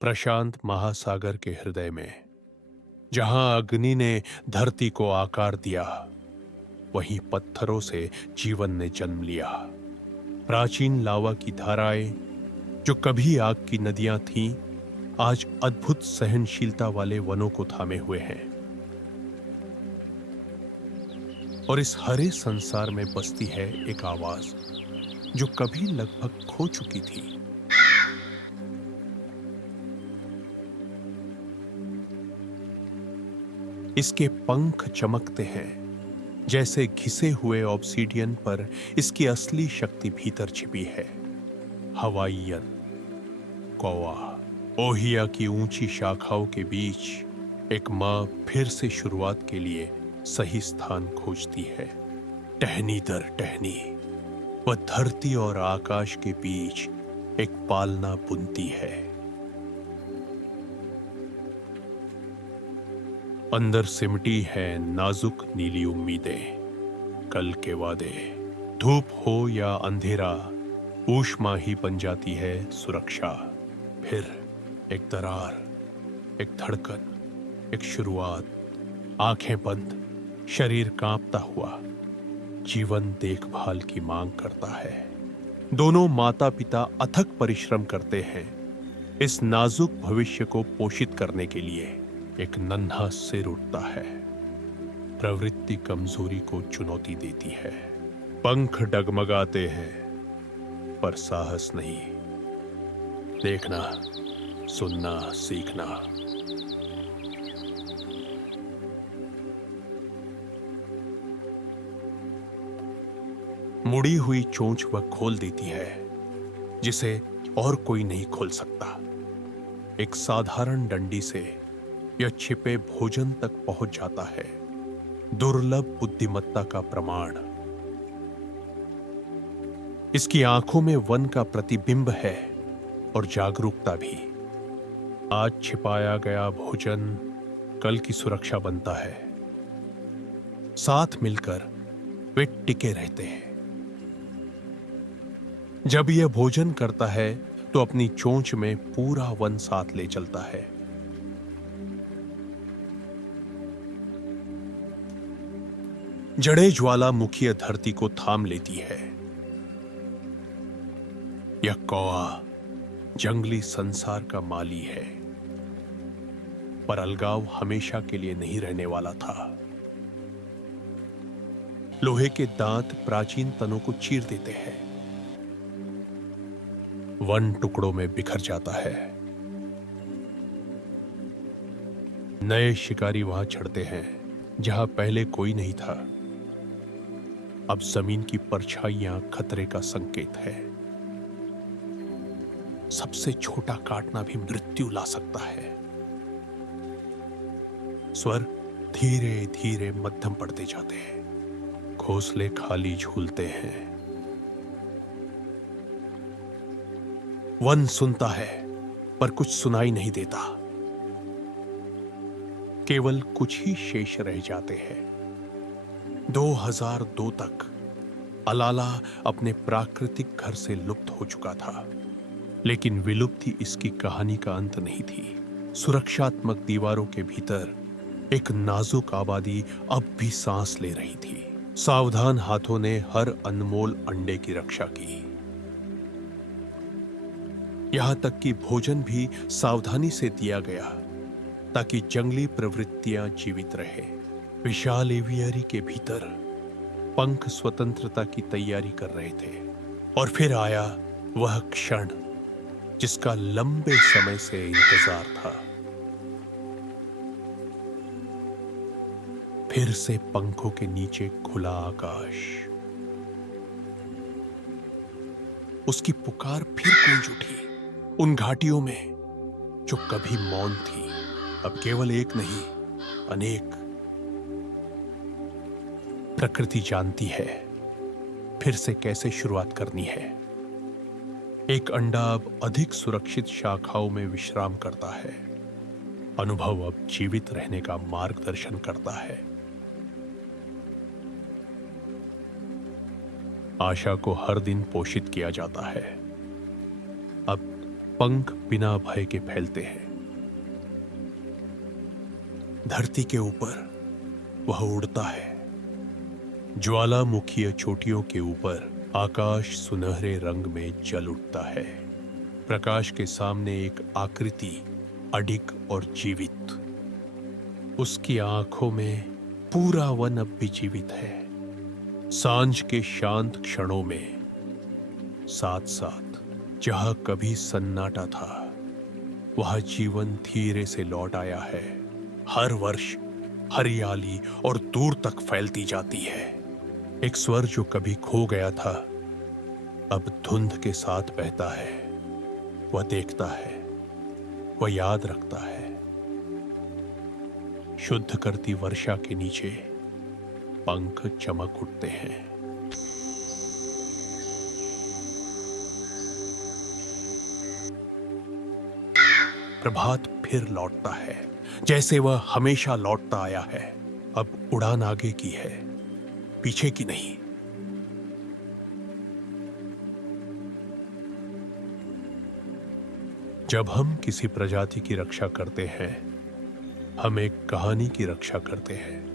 प्रशांत महासागर के हृदय में, जहां अग्नि ने धरती को आकार दिया, वहीं पत्थरों से जीवन ने जन्म लिया। प्राचीन लावा की धाराएं, जो कभी आग की नदियां थीं, आज अद्भुत सहनशीलता वाले वनों को थामे हुए हैं। और इस हरे संसार में बसती है एक आवाज, जो कभी लगभग खो चुकी थी। इसके पंख चमकते हैं, जैसे घिसे हुए ऑब्सीडियन, पर इसकी असली शक्ति भीतर छिपी है। हवाइयन कौवा, ओहिया की ऊंची शाखाओं के बीच एक मां फिर से शुरुआत के लिए सही स्थान खोजती है। टहनी दर टहनी वह धरती और आकाश के बीच एक पालना बुनती है। अंदर सिमटी है नाजुक नीली उम्मीदें, कल के वादे। धूप हो या अंधेरा, ऊष्मा ही बन जाती है सुरक्षा। फिर एक दरार, एक धड़कन, एक शुरुआत। आंखें बंद, शरीर कांपता हुआ, जीवन देखभाल की मांग करता है। दोनों माता पिता अथक परिश्रम करते हैं इस नाजुक भविष्य को पोषित करने के लिए। एक नन्हा सिर उठता है, प्रवृत्ति कमजोरी को चुनौती देती है। पंख डगमगाते हैं, पर साहस नहीं। देखना, सुनना, सीखना। मुड़ी हुई चोंच वह खोल देती है, जिसे और कोई नहीं खोल सकता। एक साधारण डंडी से यह छिपे भोजन तक पहुंच जाता है, दुर्लभ बुद्धिमत्ता का प्रमाण। इसकी आंखों में वन का प्रतिबिंब है और जागरूकता भी। आज छिपाया गया भोजन कल की सुरक्षा बनता है। साथ मिलकर वे टिके रहते हैं। जब यह भोजन करता है तो अपनी चोंच में पूरा वन साथ ले चलता है। जड़े ज्वालामुखी धरती को थाम लेती है। यह कौवा जंगली संसार का माली है, पर अलगाव हमेशा के लिए नहीं रहने वाला था। लोहे के दांत प्राचीन तनों को चीर देते हैं। वन टुकड़ों में बिखर जाता है। नए शिकारी वहां चढ़ते हैं जहां पहले कोई नहीं था। अब जमीन की परछाइयां खतरे का संकेत है। सबसे छोटा काटना भी मृत्यु ला सकता है। स्वर धीरे धीरे मध्यम पड़ते जाते हैं। घोंसले खाली झूलते हैं। वन सुनता है, पर कुछ सुनाई नहीं देता। केवल कुछ ही शेष रह जाते हैं। 2002 तक अलाला अपने प्राकृतिक घर से लुप्त हो चुका था, लेकिन विलुप्ति इसकी कहानी का अंत नहीं थी। सुरक्षात्मक दीवारों के भीतर एक नाजुक आबादी अब भी सांस ले रही थी। सावधान हाथों ने हर अनमोल अंडे की रक्षा की। यहां तक कि भोजन भी सावधानी से दिया गया, ताकि जंगली प्रवृत्तियां जीवित रहे। विशाल एवियरी के भीतर पंख स्वतंत्रता की तैयारी कर रहे थे। और फिर आया वह क्षण जिसका लंबे समय से इंतजार था। फिर से पंखों के नीचे खुला आकाश। उसकी पुकार फिर गूंज उठी। उन घाटियों में जो कभी मौन थी, अब केवल एक नहीं, अनेक। प्रकृति जानती है फिर से कैसे शुरुआत करनी है। एक अंडा अब अधिक सुरक्षित शाखाओं में विश्राम करता है। अनुभव अब जीवित रहने का मार्गदर्शन करता है। आशा को हर दिन पोषित किया जाता है। अब पंख बिना भय के फैलते हैं। धरती के ऊपर वह उड़ता है। ज्वालामुखीय चोटियों के ऊपर आकाश सुनहरे रंग में जल उठता है। प्रकाश के सामने एक आकृति अडिग और जीवित। उसकी आंखों में पूरा वन अब भी जीवित है। सांझ के शांत क्षणों में साथ साथ जहां कभी सन्नाटा था, वह जीवन धीरे से लौट आया है। हर वर्ष हरियाली और दूर तक फैलती जाती है। एक स्वर जो कभी खो गया था, अब धुंध के साथ बहता है। वह देखता है, वह याद रखता है। शुद्ध करती वर्षा के नीचे पंख चमक उठते हैं। प्रभात फिर लौटता है, जैसे वह हमेशा लौटता आया है। अब उड़ान आगे की है, पीछे की नहीं। जब हम किसी प्रजाति की रक्षा करते हैं, हम एक कहानी की रक्षा करते हैं।